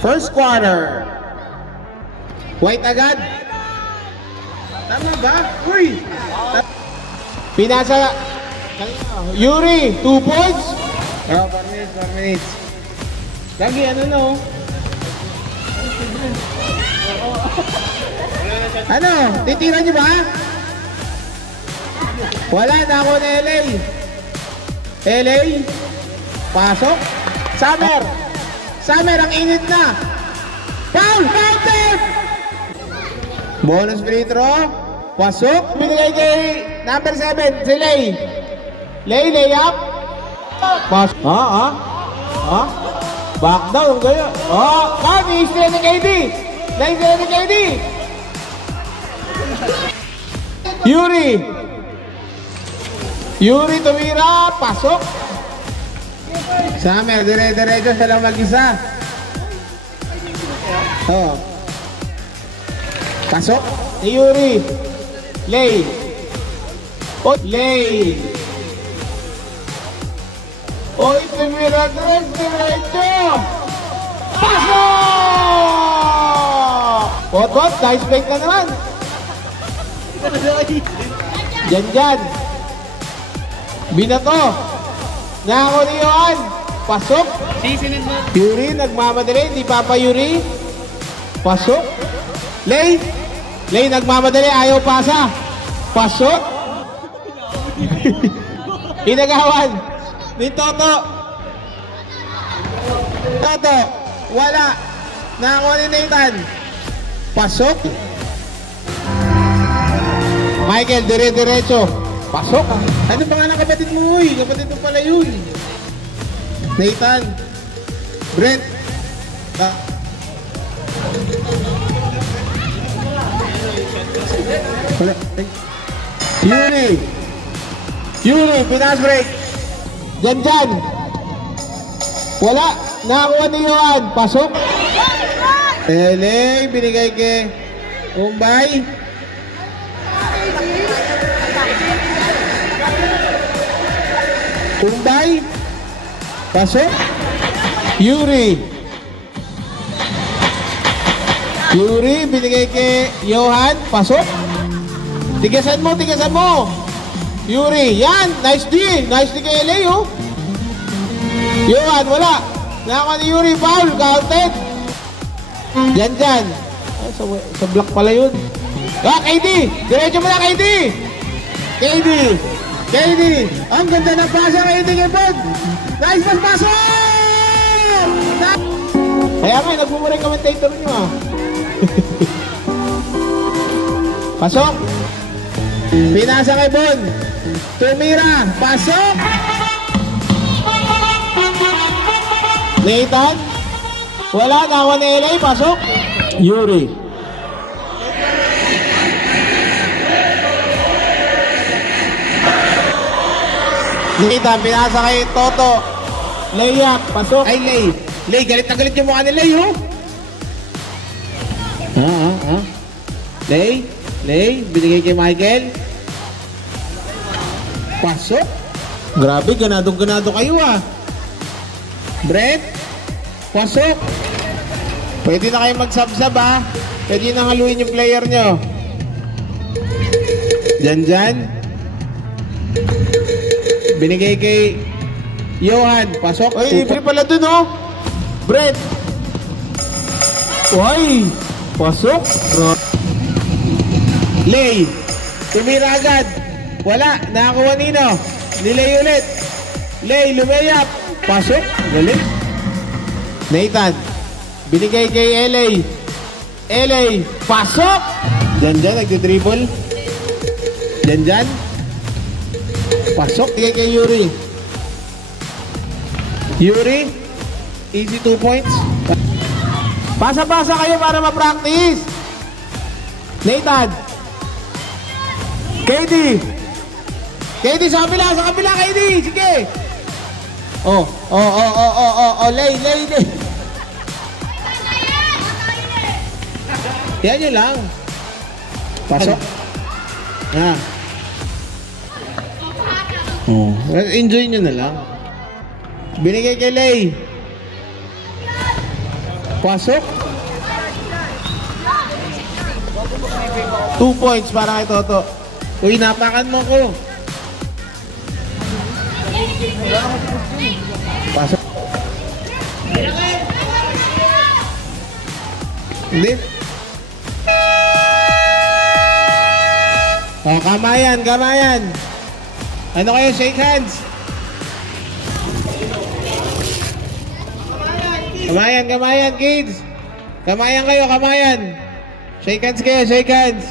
First quarter. White agad. Tama ba? Uy! Pinasa. Yuri, 2 points. Oh, 4 minutes, 4 minutes. Lagi, ano no? Ano? Titira niyo ba? Wala na ako na LA. LA? Pasok? Summer! Summer, ang init na! Foul! Counted! Bonus free throw. Pasok. Binigay kay number 7, si Lay. Lay up. Pas. Back down, gaya. Kami, sila ni KD. Lay sila ni KD. Yuri tumira. Pasok. Summer, dire-diretso siya lang mag-isa. Oh. Pasok. Ni Yuri. Lay. Lay. Oy, tumira diretso. Pasok! Pot, nice break na naman. Dyan. Binato. Nako ni Johan. Pasok. Yuri, nagmamadali. Hindi Papa Yuri. Pasok. Lay nagmamadali. Ayaw pasa. Pasok. Inagawan. Ni Toto. Wala. Nako ni Nathan. Pasok. Michael, dire-diretso. Pasok. Ano pa nga ng kapatid mo, uy? Kapatid mo pala yun. Nathan. Brent. Yuri, pinas break. Dyan. Wala. Nakakuha ni Johan. Pasok. LA, binigay kay Umbay. Pasok. Yuri, binigay kay Johan. Pasok. Tigasan mo. Yuri, yan. Nice D kay LA, oh. Johan, wala. Nakakuha ni Yuri, foul. Counted. Dyan. Ay, sa block pala yun. KD. Diretso mo na, KD. Ang ganda ng pasa kay KD kay Bod. Nice pass, pasok! Kaya nga, nagmumura yung commentator nyo, ah. Pasok. Pinasa kay Bon. Tumira. Pasok. Nathan. Wala. Nakakuha ni LA. Pasok. Yuri. Nathan. Pinasa kay Toto. Layup. Pasok. Ay, Lay. Galit na galit yung mukha ni Lay, oh. Lay. Binigay kay Michael. Pasok. Grabe, ganadong-ganado kayo, ah. Brent. Pasok. Pwede na kayo magsabsab, ah. Pwede na haluin yung player nyo. Dyan. Binigay kay Johan. Pasok. Ay, libre pala dun, oh. Brent. Uy. Pasok. Lay. Tumira agad. Wala. Nakakuha nino. Nilay ulit. Lay. Lumayap. Pasok. Galing. Nathan. Binigay kay LA. Pasok. Dyan. Nagdidribble. Dyan. Pasok. Binigay kay Yuri. Easy 2 points. Pasa-pasa kayo para ma-practice. Nathan. KD, sa kabila, KD. Sige. Lay. Yan yun lang. Pasok. Enjoy nyo na lang. Binigay kay Lay. Pasok. 2 points para kay Toto. Uy, napakan mo ko. Pasok. Hindi. Oh, kamayan, kamayan. Ano kayo, shake hands. Kamayan, kamayan, kids. Kamayan kayo, kamayan. Shake hands kayo, shake hands.